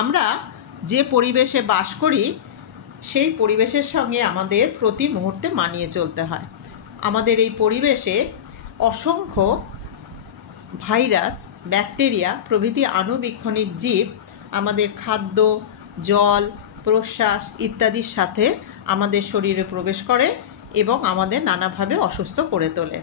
আমরা যে পরিবেশে বাস করি সেই পরিবেশের সঙ্গে আমাদের প্রতি মুহূর্তে মানিয়ে চলতে হয়। আমাদের এই পরিবেশে অসংখ্য ভাইরাস, ব্যাকটেরিয়া প্রভৃতি আণুবীক্ষণিক জীব আমাদের খাদ্য, জল, প্রশ্বাস ইত্যাদির সাথে আমাদের শরীরে প্রবেশ করে এবং আমাদের নানাভাবে অসুস্থ করে তোলে।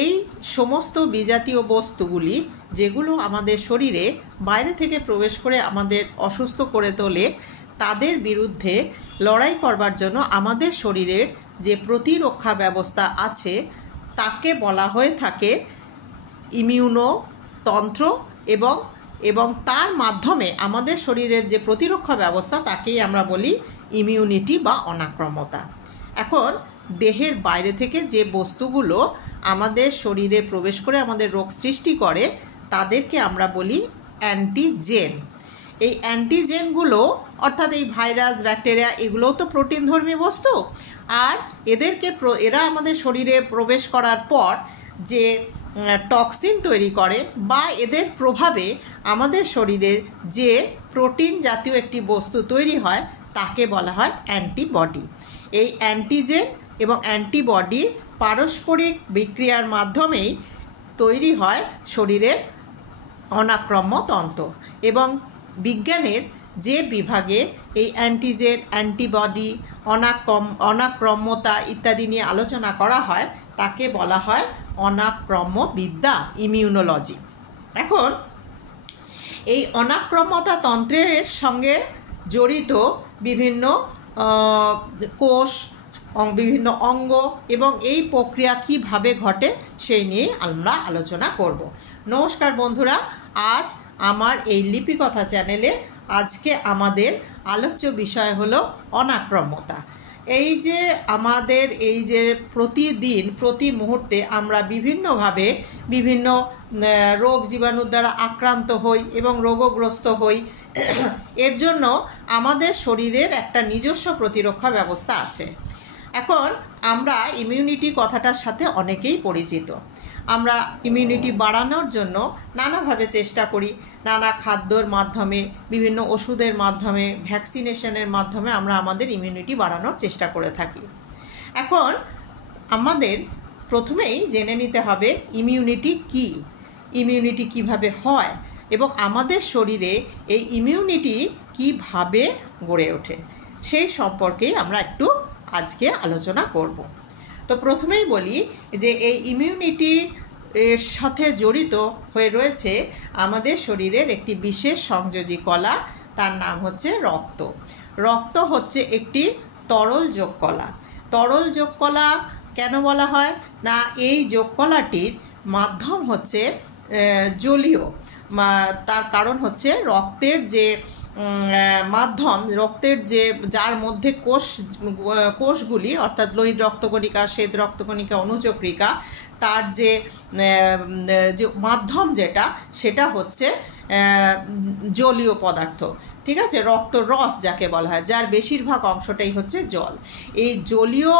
এই সমস্ত বিজাতীয় বস্তুগুলি যেগুলো আমাদের শরীরে বাইরে থেকে প্রবেশ করে আমাদের অসুস্থ করে তোলে, তাদের বিরুদ্ধে লড়াই করবার জন্য আমাদের শরীরের যে প্রতিরক্ষা ব্যবস্থা আছে তাকে বলা হয়ে থাকে ইমিউনোতন্ত্র, এবং তার মাধ্যমে আমাদের শরীরের যে প্রতিরক্ষা ব্যবস্থা তাকেই আমরা বলি ইমিউনিটি বা অনাক্রম্যতা। এখন দেহের বাইরে থেকে যে বস্তুগুলো আমাদের শরীরে প্রবেশ করে আমাদের রোগ সৃষ্টি করে তাদেরকে আমরা বলি অ্যান্টিজেন। এই অ্যান্টিজেনগুলো অর্থাৎ এই ভাইরাস, ব্যাকটেরিয়া এগুলোও তো প্রোটিনধর্মী বস্তু, আর এরা আমাদের শরীরে প্রবেশ করার পর যে টক্সিন তৈরি করে বা এদের প্রভাবে আমাদের শরীরে যে প্রোটিন জাতীয় একটি বস্তু তৈরি হয় তাকে বলা হয় অ্যান্টিবডি। এই অ্যান্টিজেন এবং অ্যান্টিবডি পারস্পরিক বিক্রিয়ার মাধ্যমেই তৈরি হয় শরীরের অনাক্রম্য তন্ত্র। এবং বিজ্ঞানের যে বিভাগে এই অ্যান্টিজেন, অ্যান্টিবডি, অনাক্রম্যতা ইত্যাদি নিয়ে আলোচনা করা হয় তাকে বলা হয় অনাক্রম্য বিদ্যা, ইমিউনোলজি। এখন এই অনাক্রম্যতা তন্ত্রের সঙ্গে জড়িত বিভিন্ন কোষ, বিভিন্ন অঙ্গ এবং এই প্রক্রিয়া কীভাবে ঘটে সেই নিয়ে আমরা আলোচনা করব। নমস্কার বন্ধুরা, আজ আমার এই লিপিকথা চ্যানেলে আজকে আমাদের আলোচ্য বিষয় হলো অনাক্রম্যতা। এই যে আমাদের এই যে প্রতিদিন প্রতি মুহূর্তে আমরা বিভিন্নভাবে বিভিন্ন রোগ জীবাণুর দ্বারা আক্রান্ত হই এবং রোগগ্রস্ত হই, এর জন্য আমাদের শরীরের একটা নিজস্ব প্রতিরক্ষা ব্যবস্থা আছে। এখন আমরা ইমিউনিটি কথাটার সাথে অনেকেই পরিচিত। আমরা ইমিউনিটি বাড়ানোর জন্য নানাভাবে চেষ্টা করি, নানা খাদ্যর মাধ্যমে, বিভিন্ন ওষুধের মাধ্যমে, ভ্যাকসিনেশনের মাধ্যমে আমরা আমাদের ইমিউনিটি বাড়ানোর চেষ্টা করে থাকি। এখন আমাদের প্রথমেই জেনে নিতে হবে ইমিউনিটি কী, ইমিউনিটি কিভাবে হয় এবং আমাদের শরীরে এই ইমিউনিটি কিভাবে গড়ে ওঠে সেই সম্পর্কেই আমরা একটু আজকে আলোচনা করব। তো প্রথমেই বলি যে এই ইমিউনিটি এর সাথে জড়িত হয়ে রয়েছে আমাদের শরীরের একটি বিশেষ সংযোজী কলা, তার নাম হচ্ছে রক্ত। রক্ত হচ্ছে একটি তরল যোগকলা। তরল যোগকলা কেন বলা হয় না, এই যোগকলাটির মাধ্যম হচ্ছে জলীয়। তার কারণ হচ্ছে রক্তের যে মাধ্যম, রক্তের যে যার মধ্যে কোষগুলি অর্থাৎ লোহিত রক্তকণিকা, শ্বেত রক্তকণিকা, অনুচক্রিকা, তার যে মাধ্যম সেটা হচ্ছে জলীয় পদার্থ। ঠিক আছে, রক্ত রস যাকে বলা হয়, যার বেশিরভাগ অংশটাই হচ্ছে জল। এই জলীয়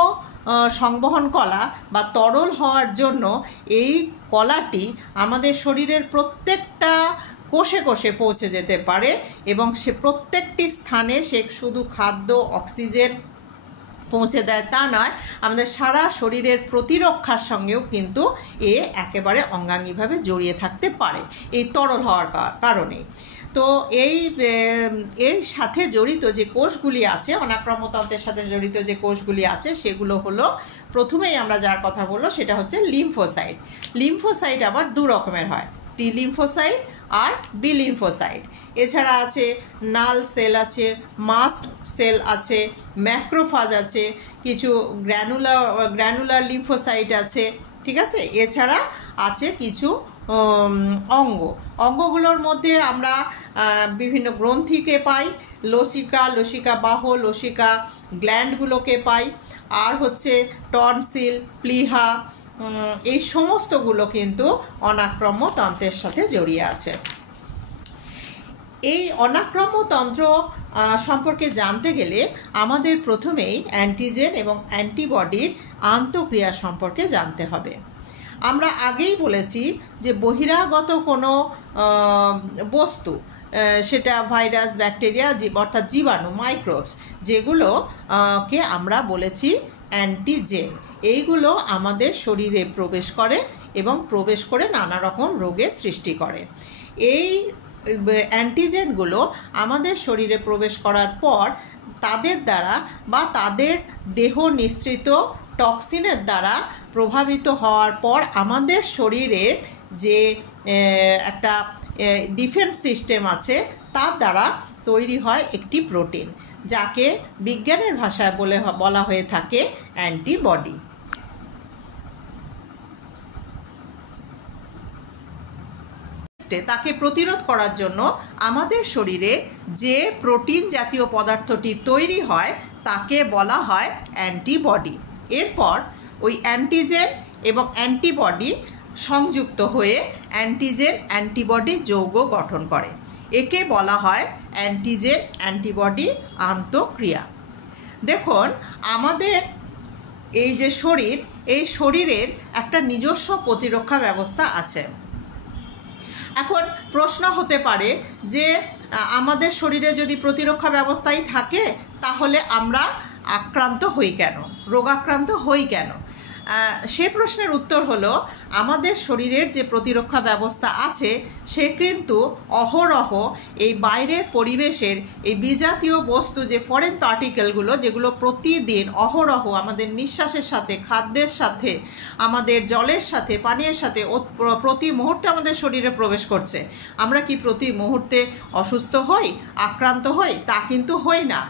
সংবহন কলা বা তরল হওয়ার জন্য এই কলাটি আমাদের শরীরের প্রত্যেকটা কোষে কোষে পৌঁছে যেতে পারে এবং সে প্রত্যেকটি স্থানে সে শুধু খাদ্য, অক্সিজেন পৌঁছে দেয় তা নয়, আমাদের সারা শরীরের প্রতিরক্ষার সঙ্গেও কিন্তু এ একেবারে অঙ্গাঙ্গিভাবে জড়িয়ে থাকতে পারে এই তরল হওয়ার কারণে। তো এর সাথে জড়িত যে কোষগুলি আছে, অনাক্রম্যতন্ত্রের সাথে জড়িত যে কোষগুলি আছে সেগুলো হলো, প্রথমেই আমরা যার কথা বলবো সেটা হচ্ছে লিম্ফোসাইট। লিম্ফোসাইট আবার দু রকমের হয়, টি লিম্ফোসাইট আর বি লিম্ফোসাইট। এছাড়া আছে নাল সেল আছে, মাস্ট সেল আছে, ম্যাক্রোফাজ আছে, কিছু গ্র্যানুলার লিম্ফোসাইট আছে। ঠিক আছে, এছাড়া আছে কিছু অঙ্গগুলোর মধ্যে আমরা বিভিন্ন গ্রন্থিকে পাই, লসিকা বাহ, লসিকা গ্ল্যান্ডগুলোকে পাই, আর হচ্ছে টনসিল, প্লিহা, এই সমস্তগুলো কিন্তু অনাক্রম্যতন্ত্রের সাথে জড়িয়ে আছে। এই অনাক্রম্যতন্ত্র সম্পর্কে জানতে গেলে আমাদের প্রথমেই অ্যান্টিজেন এবং অ্যান্টিবডির আন্তঃক্রিয়া সম্পর্কে জানতে হবে। আমরা আগেই বলেছি যে বহিরাগত কোনো বস্তু, সেটা ভাইরাস, ব্যাকটেরিয়া, অর্থাৎ জীবাণু, মাইক্রোবস, যেগুলোকে আমরা বলেছি অ্যান্টিজেন। এইগুলো আমাদের শরীরে প্রবেশ করে এবং প্রবেশ করে নানা রকম রোগের সৃষ্টি করে। এই অ্যান্টিজেনগুলো আমাদের শরীরে প্রবেশ করার পর তাদের দ্বারা বা তাদের দেহ নিঃসৃত টক্সিনের দ্বারা প্রভাবিত হওয়ার পর আমাদের শরীরের যে একটা ডিফেন্স সিস্টেম আছে তার দ্বারা তৈরি হয় একটি প্রোটিন, যাকে বিজ্ঞানের ভাষায় বলা হয়ে থাকে অ্যান্টিবডি। তাকে প্রতিরোধ করার জন্য আমাদের শরীরে যে প্রোটিন জাতীয় পদার্থটি তৈরি হয় তাকে বলা হয় অ্যান্টিবডি। এরপর ওই অ্যান্টিজেন এবং অ্যান্টিবডি সংযুক্ত হয়ে অ্যান্টিজেন অ্যান্টিবডি যৌগ গঠন করে। একে বলা হয় অ্যান্টিজেন অ্যান্টিবডি আন্তঃক্রিয়া। দেখুন, আমাদের এই যে শরীর, এই শরীরের একটা নিজস্ব প্রতিরক্ষা ব্যবস্থা আছে। এখন প্রশ্ন হতে পারে যে আমাদের শরীরে যদি প্রতিরক্ষা ব্যবস্থাই থাকে তাহলে আমরা আক্রান্ত হই কেন, রোগাক্রান্ত হই কেন? সে প্রশ্নের উত্তর হলো, আমাদের শরীরের যে প্রতিরক্ষা ব্যবস্থা আছে সে কিন্তু অহরহ এই বাইরের পরিবেশের এই বিজাতীয় বস্তু, যে ফরেন পার্টিকেলগুলো, যেগুলো প্রতিদিন অহরহ আমাদের নিঃশ্বাসের সাথে, খাদ্যের সাথে, আমাদের জলের সাথে, পানীয়ের সাথে প্রতি মুহূর্তে আমাদের শরীরে প্রবেশ করছে। আমরা কি প্রতি মুহূর্তে অসুস্থ হই, আক্রান্ত হই? তা কিন্তু হই না।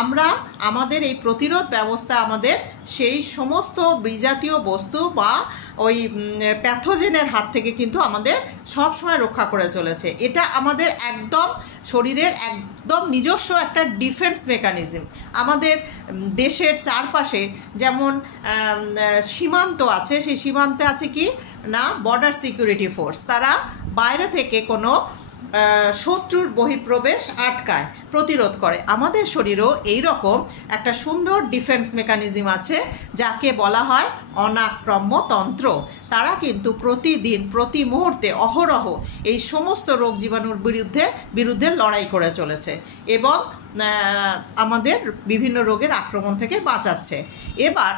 আমরা আমাদের এই প্রতিরোধ ব্যবস্থা আমাদের সেই সমস্ত বিজাতীয় বস্তু বা ওই প্যাথোজেনের হাত থেকে কিন্তু আমাদের সব সময় রক্ষা করে চলেছে। এটা আমাদের একদম শরীরের একদম নিজস্ব একটা ডিফেন্স মেকানিজম। আমাদের দেশের চারপাশে যেমন সীমান্ত আছে, সেই সীমান্তে আছে কি না বর্ডার সিকিউরিটি ফোর্স। তারা বাইরে থেকে কোনো শত্রুর বহিঃপ্রবেশ আটকায়, প্রতিরোধ করে। আমাদের শরীরেও এই রকম একটা সুন্দর ডিফেন্স মেকানিজম আছে যাকে বলা হয় অনাক্রম্যতন্ত্র। তারা কিন্তু প্রতিদিন, প্রতি মুহূর্তে, অহরহ এই সমস্ত রোগ জীবাণুর বিরুদ্ধে লড়াই করে চলেছে এবং আমাদের বিভিন্ন রোগের আক্রমণ থেকে বাঁচাচ্ছে। এবার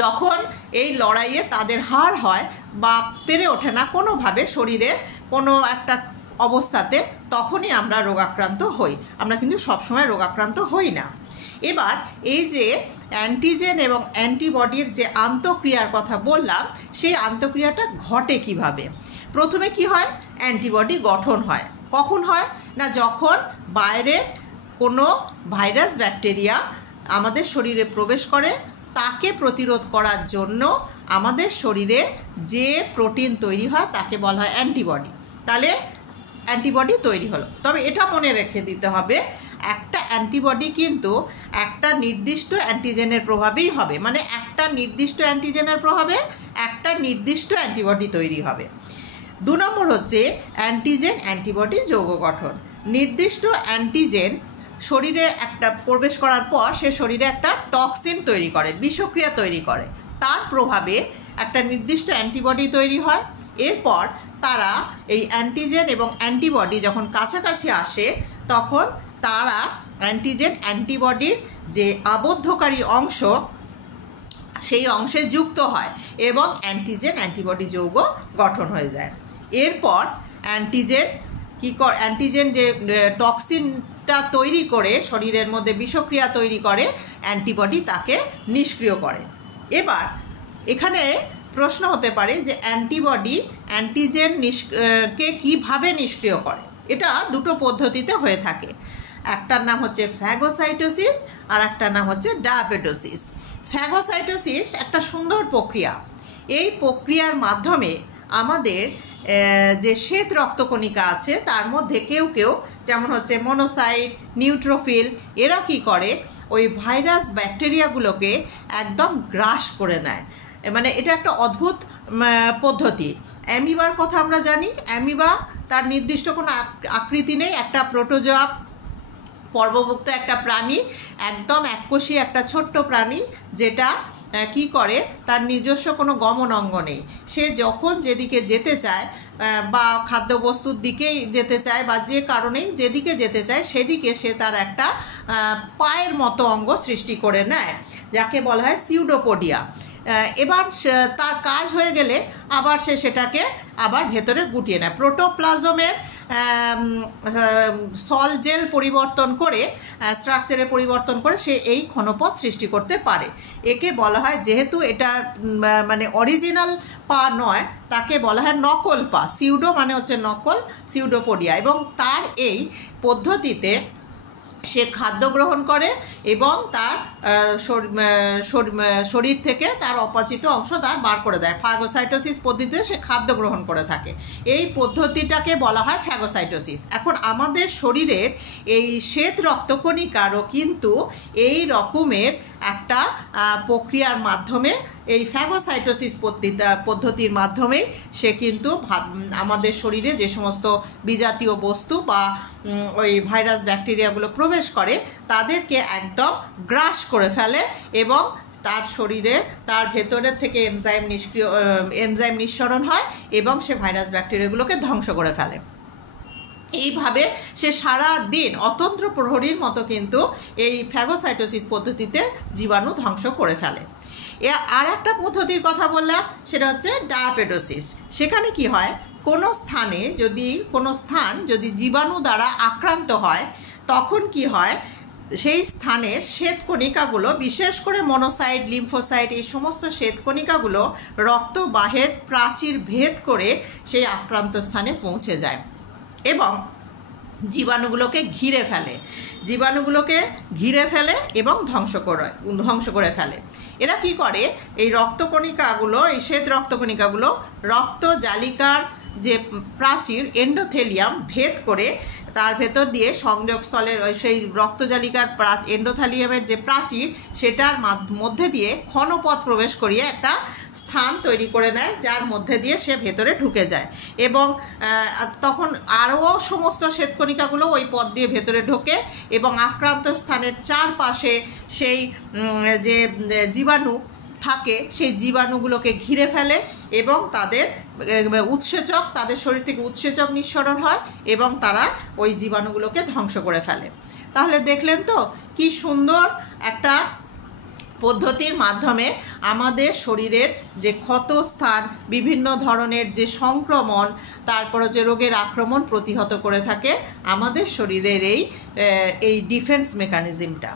যখন এই লড়াইয়ে তাদের হার হয় বা পেরে ওঠে না কোনোভাবে শরীরের কোনো একটা অবস্থাতে, তখনই আমরা রোগাক্রান্ত হই। আমরা কিন্তু সবসময় রোগাক্রান্ত হই না। এবার এই যে অ্যান্টিজেন এবং অ্যান্টিবডির যে আন্তঃক্রিয়ার কথা বললাম, সেই আন্তঃক্রিয়াটা ঘটে কিভাবে? প্রথমে কি হয়? অ্যান্টিবডি গঠন হয়। কখন হয় না, যখন বাইরে কোনো ভাইরাস, ব্যাকটেরিয়া আমাদের শরীরে প্রবেশ করে, তাকে প্রতিরোধ করার জন্য আমাদের শরীরে যে প্রোটিন তৈরি হয় তাকে বলা হয় অ্যান্টিবডি। তাহলে অ্যান্টিবডি তৈরি হলো। তবে এটা মনে রেখে দিতে হবে, একটা অ্যান্টিবডি কিন্তু একটা নির্দিষ্ট অ্যান্টিজেনের প্রভাবেই হবে। মানে একটা নির্দিষ্ট অ্যান্টিজেনের প্রভাবে একটা নির্দিষ্ট অ্যান্টিবডি তৈরি হবে। 2 নম্বর হচ্ছে অ্যান্টিজেন অ্যান্টিবডি যৌগ গঠন। নির্দিষ্ট অ্যান্টিজেন শরীরে একটা প্রবেশ করার পর সে শরীরে একটা টক্সিন তৈরি করে, বিষক্রিয়া তৈরি করে। তার প্রভাবে একটা নির্দিষ্ট অ্যান্টিবডি তৈরি হয়। এরপর তারা এই অ্যান্টিজেন এবং অ্যান্টিবডি যখন কাছাকাছি আসে, তখন তারা অ্যান্টিজেন অ্যান্টিবডির যে আবদ্ধকারী অংশ, সেই অংশে যুক্ত হয় এবং অ্যান্টিজেন অ্যান্টিবডি যৌগ গঠন হয়ে যায়। এরপর অ্যান্টিজেন যে টক্সিনটা তৈরি করে শরীরের মধ্যে বিষক্রিয়া তৈরি করে, অ্যান্টিবডি তাকে নিষ্ক্রিয় করে। এবার এখানে প্রশ্ন হতে পারে যে অ্যান্টিবডি অ্যান্টিজেন কে কীভাবে নিষ্ক্রিয় করে? এটা 2টো পদ্ধতিতে হয়ে থাকে। একটার নাম হচ্ছে ফ্যাগোসাইটোসিস আর একটার নাম হচ্ছে ডায়াবেটোসিস। ফ্যাগোসাইটোসিস একটা সুন্দর প্রক্রিয়া। এই প্রক্রিয়ার মাধ্যমে আমাদের যে শ্বেত রক্তকণিকা আছে তার মধ্যে কেউ কেউ, যেমন হচ্ছে মনোসাইট, নিউট্রোফিল, এরা কী করে ওই ভাইরাস, ব্যাকটেরিয়াগুলোকে একদম গ্রাস করে নেয়। মানে এটা একটা অদ্ভুত পদ্ধতি। অ্যামিবার কথা আমরা জানি। অ্যামিবা তার নির্দিষ্ট কোনো আকৃতি নেই, একটা প্রোটোজোয়া পর্বভুক্ত একটা প্রাণী, একদম এককোষী একটা ছোট্ট প্রাণী, যেটা কি করে, তার নিজস্ব কোনো গমন অঙ্গ নেই। সে যখন যেদিকে যেতে চায় বা খাদ্যবস্তুর দিকেই যেতে চায় বা যে কারণেই যেদিকে যেতে চায় সেদিকে সে তার একটা পায়ের মতো অঙ্গ সৃষ্টি করে নেয়, যাকে বলা হয় সিউডোপোডিয়া। এবার তার কাজ হয়ে গেলে আবার সে সেটাকে আবার ভেতরে গুটিয়ে নেয়। প্রোটোপ্লাজমের সল জেল পরিবর্তন করে, স্ট্রাকচারে পরিবর্তন করে সে এই ক্ষণপথ সৃষ্টি করতে পারে। একে বলা হয়, যেহেতু এটা মানে অরিজিনাল পা নয়, তাকে বলা হয় নকল পা। সিউডো মানে হচ্ছে নকল, সিউডোপোডিয়া। এবং তার এই পদ্ধতিতে সে খাদ্য গ্রহণ করে এবং তার শরীর থেকে তার অপচিত অংশ তার বার করে দেয়। ফ্যাগোসাইটোসিস পদ্ধতিতে সে খাদ্য গ্রহণ করে থাকে। এই পদ্ধতিটাকে বলা হয় ফ্যাগোসাইটোসিস। এখন আমাদের শরীরের এই শ্বেত রক্তকণিকারও কিন্তু এই রকমের একটা প্রক্রিয়ার মাধ্যমে, এই ফ্যাগোসাইটোসিস পদ্ধতির মাধ্যমেই সে কিন্তু আমাদের শরীরে যে সমস্ত বিজাতীয় বস্তু বা ওই ভাইরাস ব্যাকটেরিয়াগুলো প্রবেশ করে তাদেরকে একদম গ্রাস করে ফেলে এবং তার শরীরে তার ভেতরের থেকে এনজাইম নিঃসরণ হয় এবং সে ভাইরাস ব্যাকটেরিয়াগুলোকে ধ্বংস করে ফেলে। এইভাবে সে সারা দিন অতন্ত্র প্রহরীর মতো কিন্তু এই ফ্যাগোসাইটোসিস পদ্ধতিতে জীবাণু ধ্বংস করে ফেলে। আর একটা পদ্ধতির কথা বললাম, সেটা হচ্ছে ডায়াপেডোসিস। সেখানে কি হয়, কোনো স্থান যদি জীবাণু দ্বারা আক্রান্ত হয়, তখন কি হয়, সেই স্থানের শ্বেতকণিকাগুলো, বিশেষ করে মনোসাইট, লিম্ফোসাইট, এই সমস্ত শ্বেতকণিকাগুলো রক্তবাহের প্রাচীর ভেদ করে সেই আক্রান্ত স্থানে পৌঁছে যায় এবং জীবাণুগুলোকে ঘিরে ফেলে এবং ধ্বংস করে ফেলে। এরা কি করে, এই রক্তকণিকাগুলো, এই শ্বেত রক্তকণিকাগুলো রক্তজালিকার যে প্রাচীর এন্ডোথেলিয়াম ভেদ করে তার ভেতর দিয়ে সংযোগস্থলের সেই রক্তজালিকার এন্ডোথেলিয়ামের যে প্রাচীর, সেটার মধ্যে দিয়ে ক্ষণপথ প্রবেশ করিয়ে একটা স্থান তৈরি করে নেয়, যার মধ্যে দিয়ে সে ভেতরে ঢুকে যায় এবং তখন আরও সমস্ত শ্বেতকণিকাগুলো ওই পথ দিয়ে ভেতরে ঢোকে এবং আক্রান্ত স্থানের চারপাশে সেই যে জীবাণু থাকে সেই জীবাণুগুলোকে ঘিরে ফেলে এবং তাদের শরীর থেকে উৎসেচক নিঃসরণ হয় এবং তারা ওই জীবাণুগুলোকে ধ্বংস করে ফেলে। তাহলে দেখলেন তো কি সুন্দর একটা পদ্ধতির মাধ্যমে আমাদের শরীরের যে ক্ষত স্থান, বিভিন্ন ধরনের যে সংক্রমণ, তারপরে যে রোগের আক্রমণ প্রতিহত করে থাকে আমাদের শরীরের এই ডিফেন্স মেকানিজমটা।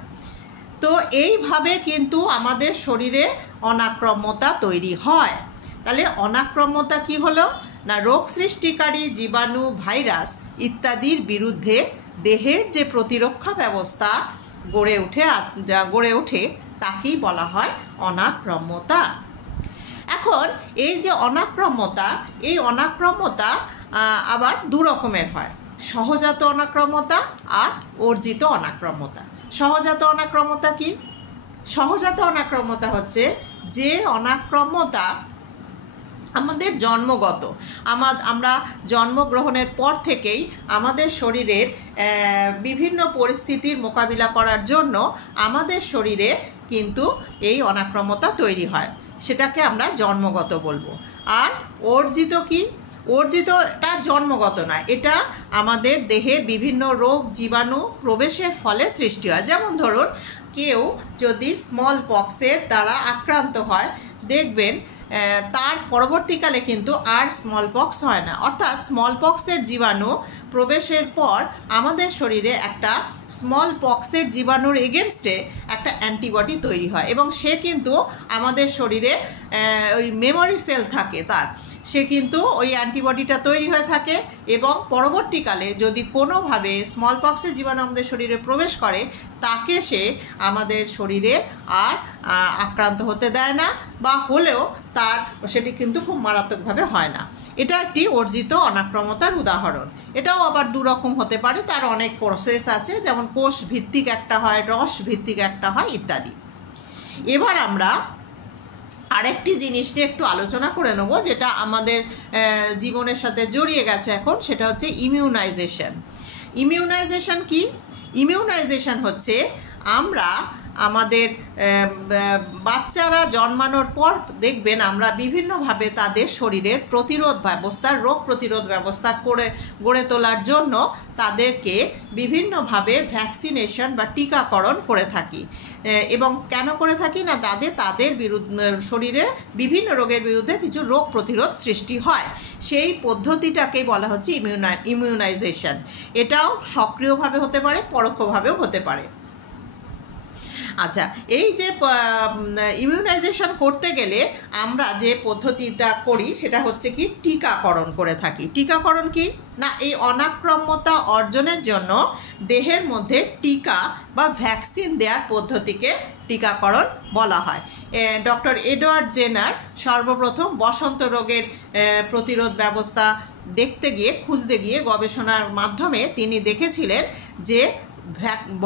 তো এইভাবে কিন্তু আমাদের শরীরে অনাক্রম্যতা তৈরি হয়। তাহলে অনাক্রম্যতা কি হলো না, রোগ সৃষ্টিকারী জীবাণু, ভাইরাস ইত্যাদির বিরুদ্ধে দেহের যে প্রতিরক্ষা ব্যবস্থা গড়ে ওঠে তাকেই বলা হয় অনাক্রম্যতা। এখন এই যে অনাক্রম্যতা আবার দু রকমের হয়, সহজাত অনাক্রম্যতা আর অর্জিত অনাক্রম্যতা। সহজাত অনাক্রম্যতা কি? সহজাত অনাক্রম্যতা হচ্ছে যে অনাক্রম্যতা আমাদের জন্মগত, আমরা জন্মগ্রহণের পর থেকেই আমাদের শরীরের বিভিন্ন পরিস্থিতির মোকাবিলা করার জন্য আমাদের শরীরে কিন্তু এই অনাক্রম্যতা তৈরি হয়, সেটাকে আমরা জন্মগত বলবো। আর অর্জিত কি? অর্জিতটা জন্মগত না, এটা আমাদের দেহে বিভিন্ন রোগ জীবাণু প্রবেশের ফলে সৃষ্টি হয়। যেমন ধরুন, কেউ যদি স্মল পক্সের দ্বারা আক্রান্ত হয়, দেখবেন তার পরবর্তীকালে কিন্তু আর স্মল পক্স হয় না। অর্থাৎ স্মল পক্সের জীবাণু প্রবেশের পর আমাদের শরীরে একটা স্মল পক্সের জীবাণুর এগেনস্টে একটা অ্যান্টিবডি তৈরি হয় এবং সে কিন্তু আমাদের শরীরে ওই মেমোরি সেল থাকে তার, সে কিন্তু ওই অ্যান্টিবডিটা তৈরি হয়ে থাকে এবং পরবর্তীকালে যদি কোনোভাবে স্মল পক্সের জীবাণু আমাদের শরীরে প্রবেশ করে, তাকে সে আমাদের শরীরে আর আক্রান্ত হতে দেয় না, বা হলেও সেটি কিন্তু খুব মারাত্মকভাবে হয় না। এটা একটি অর্জিত অনাক্রম্যতার উদাহরণ। এটাও আবার দুরকম হতে পারে, তার অনেক প্রসেস আছে, যেমন কোষ ভিত্তিক একটা হয়, রস ভিত্তিক একটা হয় ইত্যাদি। এবার আমরা আরেকটি জিনিস নিয়ে একটু আলোচনা করে নেব, যেটা আমাদের জীবনের সাথে জড়িয়ে গেছে এখন, সেটা হচ্ছে ইমিউনাইজেশন। ইমিউনাইজেশন কি? ইমিউনাইজেশন হচ্ছে আমরা আমাদের বাচ্চারা জন্মানোর পর দেখবেন আমরা বিভিন্নভাবে তাদের শরীরের প্রতিরোধ ব্যবস্থা, রোগ প্রতিরোধ ব্যবস্থা গড়ে তোলার জন্য তাদেরকে বিভিন্নভাবে ভ্যাকসিনেশন বা টিকাকরণ করে থাকি। এবং কেন করে থাকি না, তাদের শরীরে বিভিন্ন রোগের বিরুদ্ধে কিছু রোগ প্রতিরোধ সৃষ্টি হয়। সেই পদ্ধতিটাকেই বলা হচ্ছে ইমিউনাইজেশন। এটাও সক্রিয়ভাবে হতে পারে, পরোক্ষভাবেও হতে পারে। আচ্ছা, এই যে ইমিউনাইজেশন করতে গেলে আমরা যে পদ্ধতিটা করি সেটা হচ্ছে কি, টিকাকরণ করে থাকি। টিকাকরণ কি না, এই অনাক্রম্যতা অর্জনের জন্য দেহের মধ্যে টিকা বা ভ্যাকসিন দেওয়ার পদ্ধতিকে টিকাকরণ বলা হয়। ডক্টর এডওয়ার্ড জেনার সর্বপ্রথম বসন্ত রোগের প্রতিরোধ ব্যবস্থা খুঁজতে গিয়ে গবেষণার মাধ্যমে তিনি দেখেছিলেন যে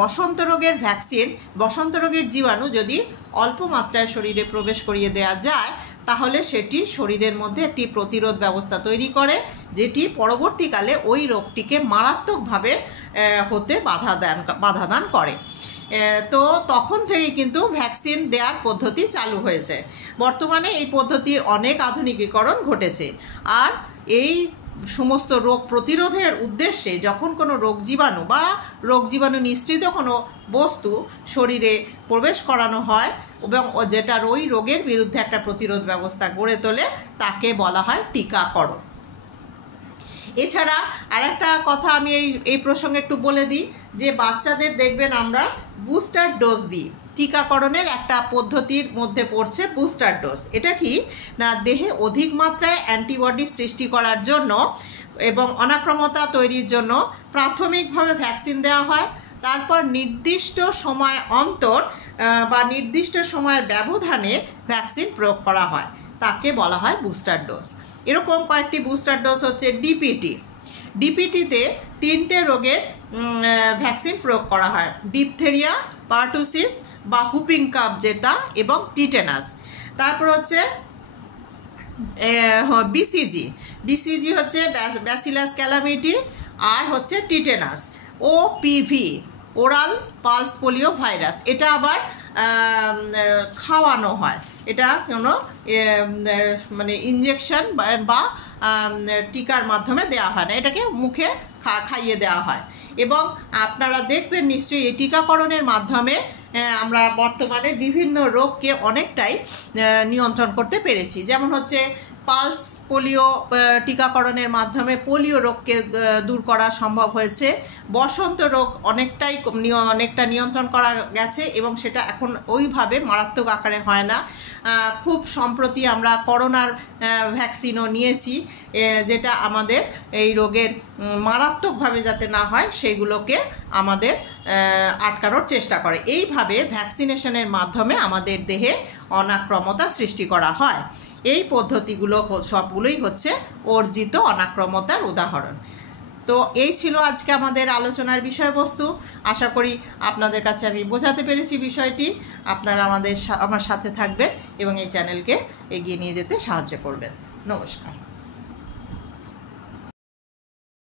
বসন্ত রোগের ভ্যাকসিন, বসন্ত রোগের জীবাণু যদি অল্প মাত্রায় শরীরে প্রবেশ করিয়ে দেওয়া যায় তাহলে সেটি শরীরের মধ্যে একটি প্রতিরোধ ব্যবস্থা তৈরি করে, যেটি পরবর্তীকালে ওই রোগটিকে মারাত্মকভাবে হতে বাধা দান করে। তো তখন থেকেই কিন্তু ভ্যাকসিন দেওয়ার পদ্ধতি চালু হয়েছে। বর্তমানে এই পদ্ধতির অনেক আধুনিকীকরণ ঘটেছে। আর এই সমস্ত রোগ প্রতিরোধের উদ্দেশ্যে যখন কোনো রোগ জীবাণু নিঃসৃত কোনো বস্তু শরীরে প্রবেশ করানো হয় এবং যেটার ওই রোগের বিরুদ্ধে একটা প্রতিরোধ ব্যবস্থা গড়ে তোলে, তাকে বলা হয় টিকাকরণ। এছাড়া আরেকটা কথা আমি এই প্রসঙ্গে একটু বলে দিই যে বাচ্চাদের দেখবেন আমরা বুস্টার ডোজ দিই। টিকাকরণের একটা পদ্ধতির মধ্যে পড়ছে বুস্টার ডোজ। এটা কি না, দেহে অধিক মাত্রায় অ্যান্টিবডি সৃষ্টি করার জন্য এবং অনাক্রম্যতা তৈরির জন্য প্রাথমিকভাবে ভ্যাকসিন দেওয়া হয়। তারপর নির্দিষ্ট সময় অন্তর বা নির্দিষ্ট সময়ের ব্যবধানে ভ্যাকসিন প্রয়োগ করা হয়, তাকে বলা হয় বুস্টার ডোজ। এরকম কয়েকটি বুস্টার ডোজ হচ্ছে ডিপিটিতে 3টে রোগের ভ্যাকসিন প্রয়োগ করা হয়: ডিপথেরিয়া, পার্টুসিস বা হুপিং কাপ যেটা, এবং টিটেনাস। তারপর হচ্ছে বিসিজি হচ্ছে ব্যাসিলাস ক্যালামিটি, আর হচ্ছে tetanus. OPV, oral pulse polio virus, এটা আবার খাওয়ানো হয়। এটা কোনো মানে ইনজেকশন বা টিকার মাধ্যমে দেওয়া হয় না, এটাকে মুখে খাইয়ে দেওয়া হয়। এবং আপনারা দেখবেন নিশ্চয়ই এই টিকাকরণের মাধ্যমে আমরা বর্তমানে বিভিন্ন রোগকে অনেকটাই নিয়ন্ত্রণ করতে পেরেছি। যেমন হচ্ছে পালস পোলিও টিকাকরণের মাধ্যমে পোলিও রোগকে দূর করা সম্ভব হয়েছে। বসন্ত রোগ অনেকটা নিয়ন্ত্রণ করা গেছে এবং সেটা এখন ওইভাবে মারাত্মক আকারে হয় না। খুব সম্প্রতি আমরা করোনার ভ্যাকসিনও নিয়েছি, যেটা আমাদের এই রোগের মারাত্মকভাবে যাতে না হয় সেইগুলোকে আমাদের আটকানোর চেষ্টা করে। এইভাবে ভ্যাকসিনেশনের মাধ্যমে আমাদের দেহে অনাক্রম্যতা সৃষ্টি করা হয়। এই পদ্ধতিগুলো সবগুলোই হচ্ছে অর্জিত অনাক্রম্যতার উদাহরণ। তো এই ছিল আজকে আমাদের আলোচনার বিষয়বস্তু। আশা করি আপনাদের কাছে আমি বোঝাতে পেরেছি বিষয়টি। আপনারা আমার সাথে থাকবেন এবং এই চ্যানেলকে এগিয়ে নিয়ে যেতে সাহায্য করবেন। নমস্কার।